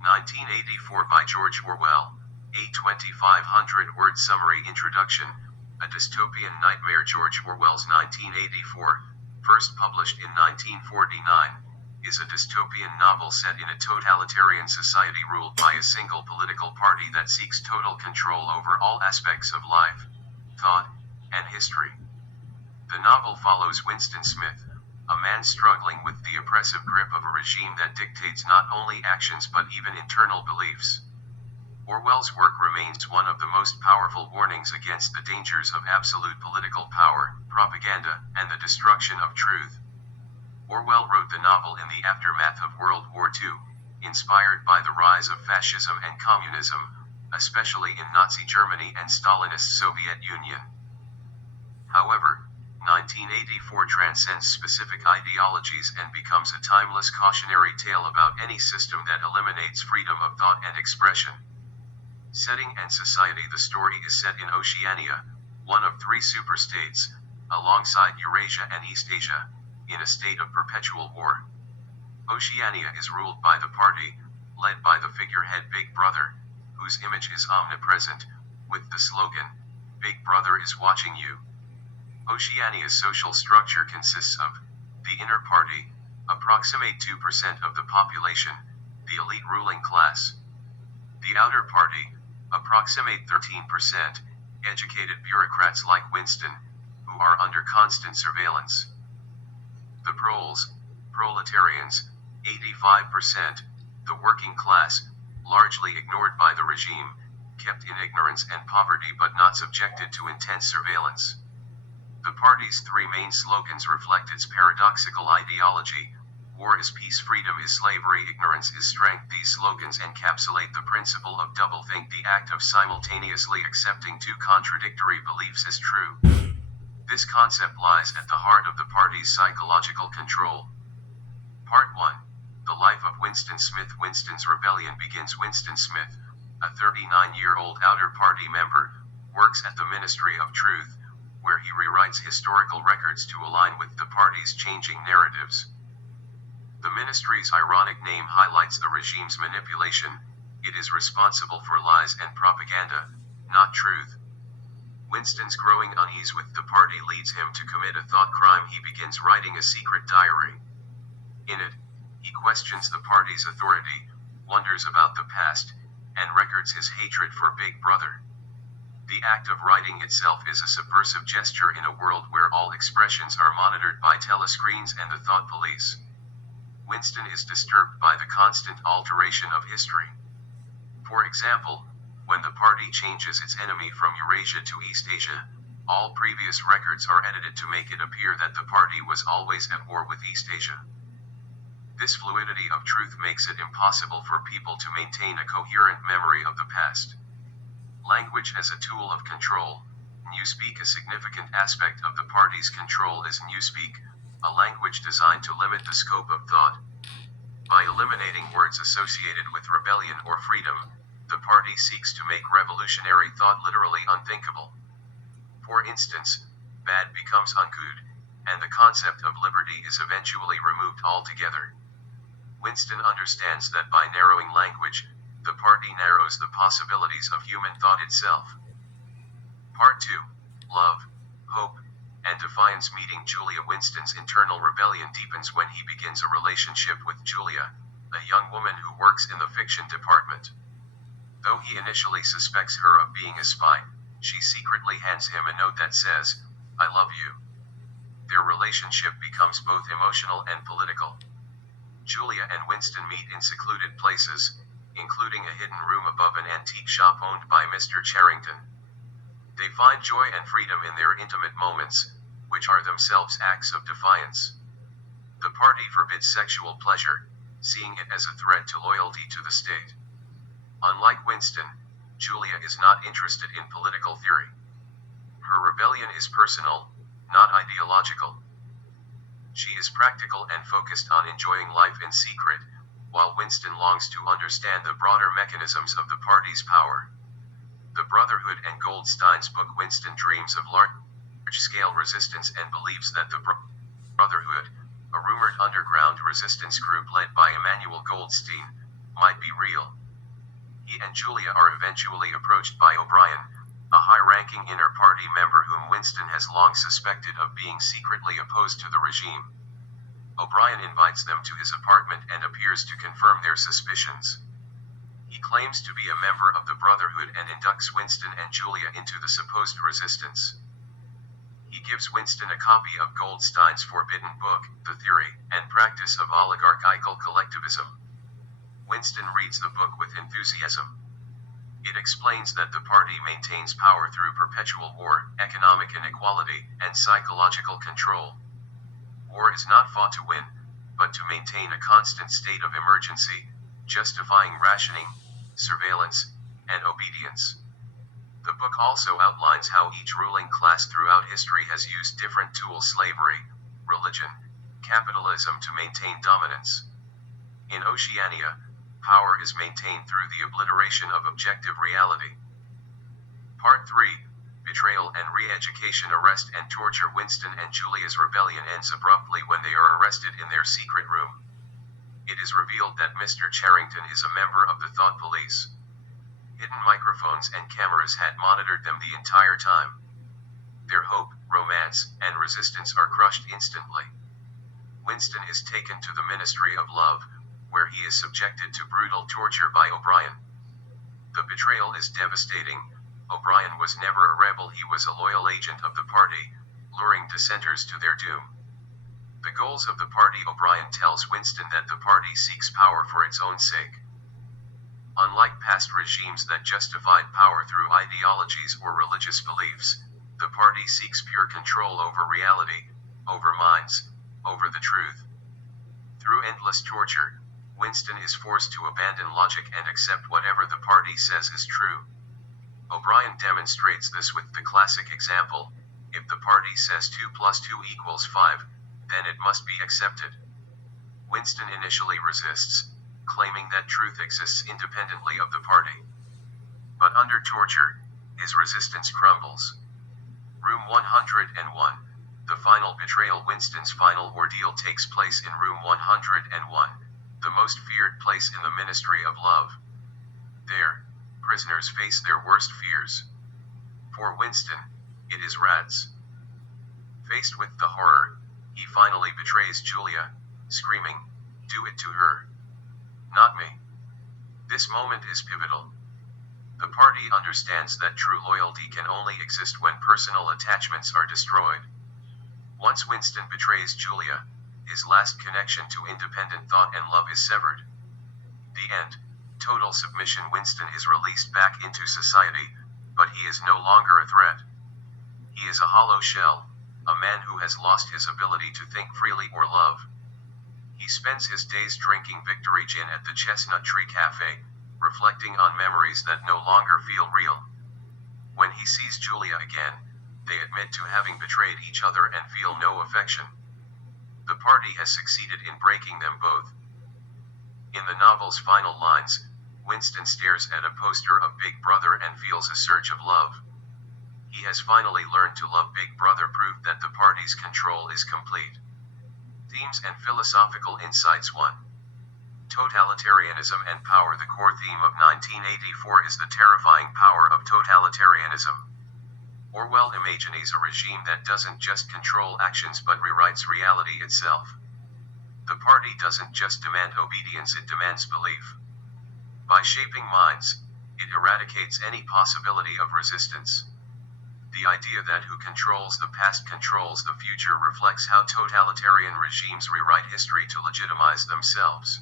1984 by George Orwell A 2,500-word summary introduction. A dystopian nightmare. George Orwell's 1984, first published in 1949, is a dystopian novel set in a totalitarian society ruled by a single political party that seeks total control over all aspects of life, thought, and history. The novel follows Winston Smith, a man struggling with the oppressive grip of a regime that dictates not only actions but even internal beliefs. Orwell's work remains one of the most powerful warnings against the dangers of absolute political power, propaganda, and the destruction of truth. Orwell wrote the novel in the aftermath of World War II, inspired by the rise of fascism and communism, especially in Nazi Germany and Stalinist Soviet Union. However, 1984 transcends specific ideologies and becomes a timeless cautionary tale about any system that eliminates freedom of thought and expression. Setting and society. The story is set in Oceania, one of three superstates, alongside Eurasia and East Asia, in a state of perpetual war. Oceania is ruled by the party, led by the figurehead Big Brother, whose image is omnipresent, with the slogan, "Big Brother is watching you." Oceania's social structure consists of the inner party, approximate 2% of the population, the elite ruling class. The outer party, approximate 13%, educated bureaucrats like Winston, who are under constant surveillance. The proletarians, 85%, the working class, largely ignored by the regime, kept in ignorance and poverty but not subjected to intense surveillance. The party's three main slogans reflect its paradoxical ideology: war is peace, freedom is slavery, ignorance is strength. These slogans encapsulate the principle of doublethink, the act of simultaneously accepting two contradictory beliefs as true. This concept lies at the heart of the party's psychological control. Part 1. The life of Winston Smith. Winston's rebellion begins. Winston Smith, a 39-year-old outer party member, works at the Ministry of Truth, where he rewrites historical records to align with the party's changing narratives. The ministry's ironic name highlights the regime's manipulation. It is responsible for lies and propaganda, not truth. Winston's growing unease with the party leads him to commit a thought crime. He begins writing a secret diary. In it, he questions the party's authority, wonders about the past, and records his hatred for Big Brother. The act of writing itself is a subversive gesture in a world where all expressions are monitored by telescreens and the thought police. Winston is disturbed by the constant alteration of history. For example, when the party changes its enemy from Eurasia to East Asia, all previous records are edited to make it appear that the party was always at war with East Asia. This fluidity of truth makes it impossible for people to maintain a coherent memory of the past. Language as a tool of control. Newspeak. A significant aspect of the party's control is newspeak, a language designed to limit the scope of thought. By eliminating words associated with rebellion or freedom, the party seeks to make revolutionary thought literally unthinkable. For instance, bad becomes ungood, and the concept of liberty is eventually removed altogether. Winston understands that by narrowing language, the party narrows the possibilities of human thought itself. Part 2. Love, Hope, and Defiance. Meeting Julia. Winston's internal rebellion deepens when he begins a relationship with Julia, a young woman who works in the fiction department. Though he initially suspects her of being a spy, she secretly hands him a note that says, "I love you." Their relationship becomes both emotional and political. Julia and Winston meet in secluded places, including a hidden room above an antique shop owned by Mr. Charrington. They find joy and freedom in their intimate moments, which are themselves acts of defiance. The party forbids sexual pleasure, seeing it as a threat to loyalty to the state. Unlike Winston, Julia is not interested in political theory. Her rebellion is personal, not ideological. She is practical and focused on enjoying life in secret, while Winston longs to understand the broader mechanisms of the party's power. The Brotherhood and Goldstein's book. Winston dreams of large-scale resistance and believes that the Brotherhood, a rumored underground resistance group led by Emmanuel Goldstein, might be real. He and Julia are eventually approached by O'Brien, a high-ranking inner party member whom Winston has long suspected of being secretly opposed to the regime. O'Brien invites them to his apartment and appears to confirm their suspicions. He claims to be a member of the Brotherhood and inducts Winston and Julia into the supposed resistance. He gives Winston a copy of Goldstein's forbidden book, The Theory and Practice of Oligarchical Collectivism. Winston reads the book with enthusiasm. It explains that the party maintains power through perpetual war, economic inequality, and psychological control. War is not fought to win, but to maintain a constant state of emergency, justifying rationing, surveillance, and obedience. The book also outlines how each ruling class throughout history has used different tools: slavery, religion, capitalism to maintain dominance. In Oceania, power is maintained through the obliteration of objective reality. Part 3, Betrayal and Re-Education. Arrest and torture. Winston and Julia's rebellion ends abruptly when they are arrested in their secret room. It is revealed that Mr. Charrington is a member of the Thought Police. Hidden microphones and cameras had monitored them the entire time. Their hope, romance, and resistance are crushed instantly. Winston is taken to the Ministry of Love, where he is subjected to brutal torture by O'Brien. The betrayal is devastating. O'Brien was never a rebel, he was a loyal agent of the party, luring dissenters to their doom. The goals of the party. O'Brien tells Winston that the party seeks power for its own sake. Unlike past regimes that justified power through ideologies or religious beliefs, the party seeks pure control over reality, over minds, over the truth. Through endless torture, Winston is forced to abandon logic and accept whatever the party says is true. O'Brien demonstrates this with the classic example: if the party says 2 + 2 = 5, then it must be accepted. Winston initially resists, claiming that truth exists independently of the party. But under torture, his resistance crumbles. Room 101. The final betrayal. Winston's final ordeal takes place in Room 101, the most feared place in the Ministry of Love. There, prisoners face their worst fears. For Winston, it is rats. Faced with the horror, he finally betrays Julia, screaming, "Do it to her. Not me." This moment is pivotal. The party understands that true loyalty can only exist when personal attachments are destroyed. Once Winston betrays Julia, his last connection to independent thought and love is severed. The end. Total submission. Winston is released back into society, but he is no longer a threat. He is a hollow shell, a man who has lost his ability to think freely or love. He spends his days drinking victory gin at the Chestnut Tree Cafe, reflecting on memories that no longer feel real. When he sees Julia again, they admit to having betrayed each other and feel no affection. The party has succeeded in breaking them both. In the novel's final lines, Winston stares at a poster of Big Brother and feels a surge of love. He has finally learned to love. Big Brother proved that the party's control is complete. Themes and philosophical insights. 1. Totalitarianism and power. The core theme of 1984 is the terrifying power of totalitarianism. Orwell imagines a regime that doesn't just control actions but rewrites reality itself. The party doesn't just demand obedience, it demands belief. By shaping minds, it eradicates any possibility of resistance. The idea that who controls the past controls the future reflects how totalitarian regimes rewrite history to legitimize themselves.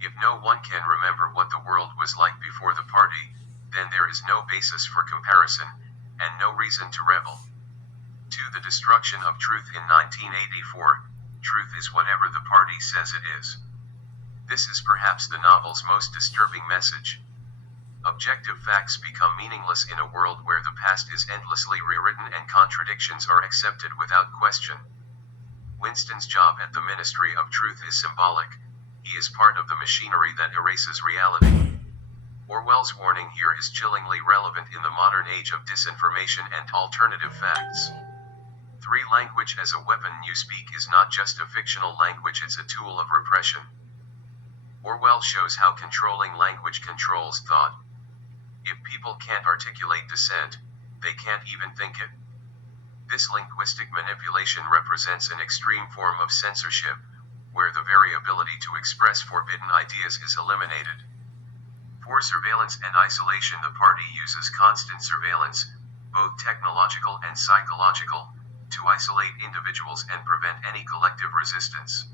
If no one can remember what the world was like before the party, then there is no basis for comparison, and no reason to rebel. 2. The destruction of truth. In 1984, truth is whatever the party says it is. This is perhaps the novel's most disturbing message. Objective facts become meaningless in a world where the past is endlessly rewritten and contradictions are accepted without question. Winston's job at the Ministry of Truth is symbolic. He is part of the machinery that erases reality. Orwell's warning here is chillingly relevant in the modern age of disinformation and alternative facts. 3. Language as a weapon. Newspeak is not just a fictional language, it's a tool of repression. Orwell shows how controlling language controls thought. If people can't articulate dissent, they can't even think it. This linguistic manipulation represents an extreme form of censorship, where the very ability to express forbidden ideas is eliminated. For surveillance and isolation, the party uses constant surveillance, both technological and psychological, to isolate individuals and prevent any collective resistance.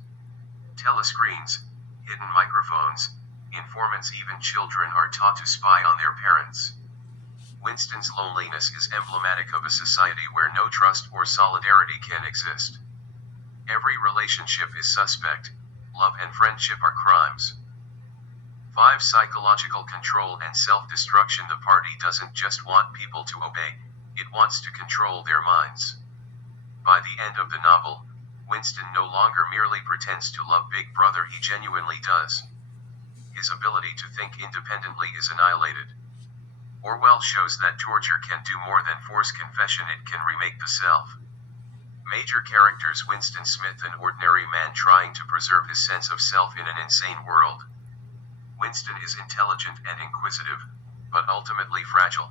Telescreens, hidden microphones, informants, even children are taught to spy on their parents. Winston's loneliness is emblematic of a society where no trust or solidarity can exist. Every relationship is suspect. Love and friendship are crimes. 5. Psychological control and self-destruction. The party doesn't just want people to obey, it wants to control their minds. By the end of the novel, Winston no longer merely pretends to love Big Brother, he genuinely does. His ability to think independently is annihilated. Orwell shows that torture can do more than force confession, it can remake the self. Major characters: Winston Smith, an ordinary man trying to preserve his sense of self in an insane world. Winston is intelligent and inquisitive, but ultimately fragile.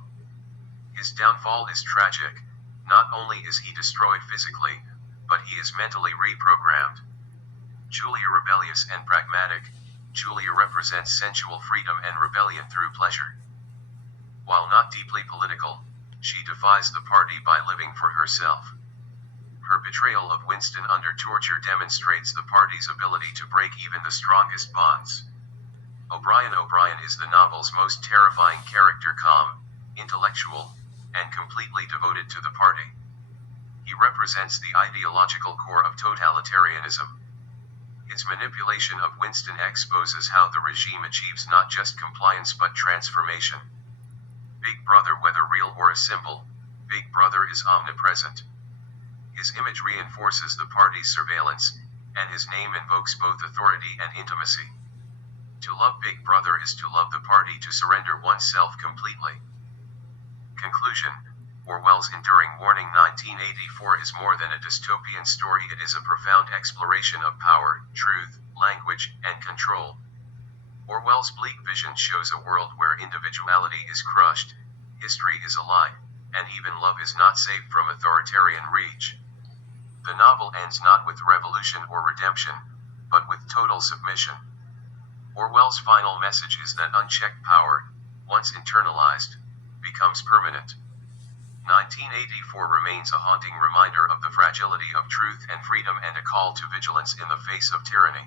His downfall is tragic. Not only is he destroyed physically, but he is mentally reprogrammed. Julia, rebellious and pragmatic, Julia represents sensual freedom and rebellion through pleasure. While not deeply political, she defies the party by living for herself. Her betrayal of Winston under torture demonstrates the party's ability to break even the strongest bonds. O'Brien is the novel's most terrifying character, calm, intellectual, and completely devoted to the party. He represents the ideological core of totalitarianism. His manipulation of Winston exposes how the regime achieves not just compliance but transformation. Big Brother, whether real or a symbol, Big Brother is omnipresent. His image reinforces the party's surveillance, and his name invokes both authority and intimacy. To love Big Brother is to love the party, to surrender oneself completely. Conclusion: Orwell's enduring warning 1984 is more than a dystopian story, it is a profound exploration of power, truth, language, and control. Orwell's bleak vision shows a world where individuality is crushed, history is a lie, and even love is not safe from authoritarian reach. The novel ends not with revolution or redemption, but with total submission. Orwell's final message is that unchecked power, once internalized, becomes permanent. 1984 remains a haunting reminder of the fragility of truth and freedom, and a call to vigilance in the face of tyranny.